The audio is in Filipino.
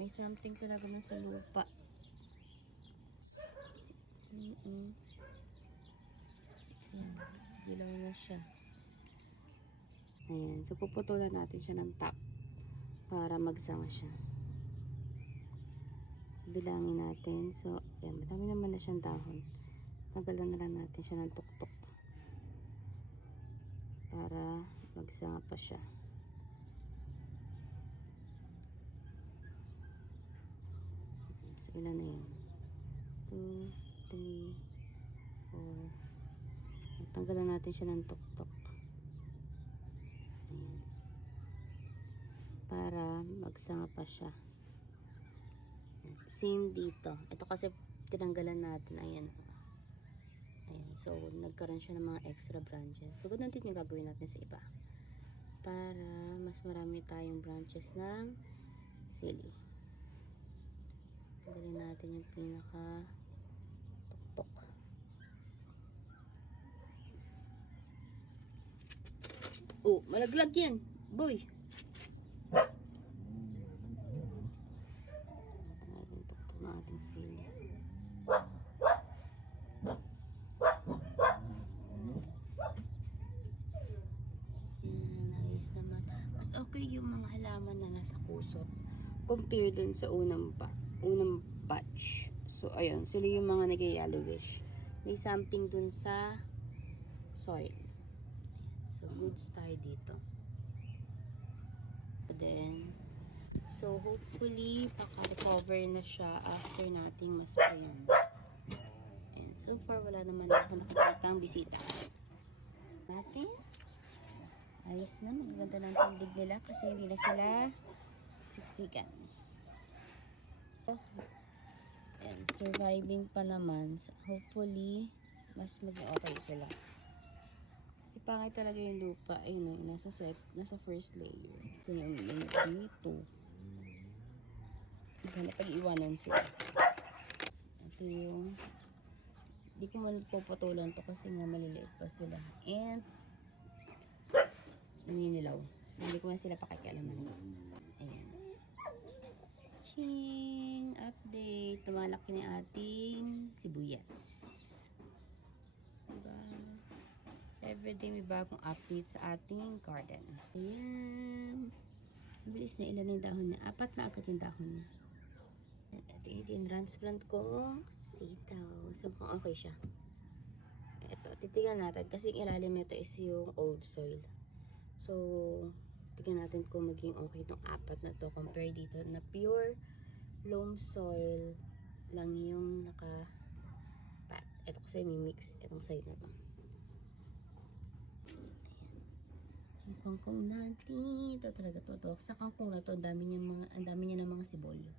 May something talaga na sa lupa. Ayan, dilaw na siya. Ayan, so puputulan natin siya ng top para magsama siya. Bilangin natin. So, ayan, madami naman na siyang dahon. Tanggalan na lang natin siya ng tuktok para magsama pa siya. So, ilan na yun? 2, 3, 4. Tanggalan natin siya ng tuktok. Ayan. Para magsanga pa siya. Same dito. Ito kasi tinanggalan natin. Ayan. Ayan. So, nagkaroon siya ng mga extra branches. So, ganun din yung gagawin natin sa iba. Para mas marami tayong branches ng sili. Tanggalin natin yung pinaka tuktok. Oh, malaglag yan. Boy. Ating tuktok ng ating sili. Yan, ayos naman. Mas okay yung mga halaman na nasa kusot compare dun sa unang batch. So, ayun. Sila yung mga nag-yellowish. May something dun sa soil. So, goods tayo dito. And then, so, hopefully, paka-recover na siya after nating masprayan. And so far, wala naman ako nakikitang bisita. Natin. Ayos na. Maganda ng tindig nila kasi hindi na sila siksikan. And surviving pa naman. So, hopefully, mas maging okay sila. Kasi pangit talaga yung lupa. Ayun o, nasa first layer. So, yung dito. Maganda pag-iwanan sila. Ito yung hindi ko man puputulan to kasi nga maliliit pa sila. And naninilaw. So, hindi ko man sila pakikialaman. Ayan. Ching! Update. Tumalaki na ating sibuyas. Diba? Everyday may bagong update sa ating garden. Ayan. Mabilis na ilan yung dahon niya. 4 na agad yung dahon niya. At transplant ko sitaw. So, mukhang okay siya. Ito, titigan natin. Kasi yung ilalim nito is yung old soil. So, tignan natin kung maging okay itong 4 na to. Compare dito na pure loam soil lang yung naka-pat. Ito kasi may mix. Itong side na to. Yung kangkong natin. Ito talaga to. Sa kangkong na to, ang dami niya ng mga sibolyo.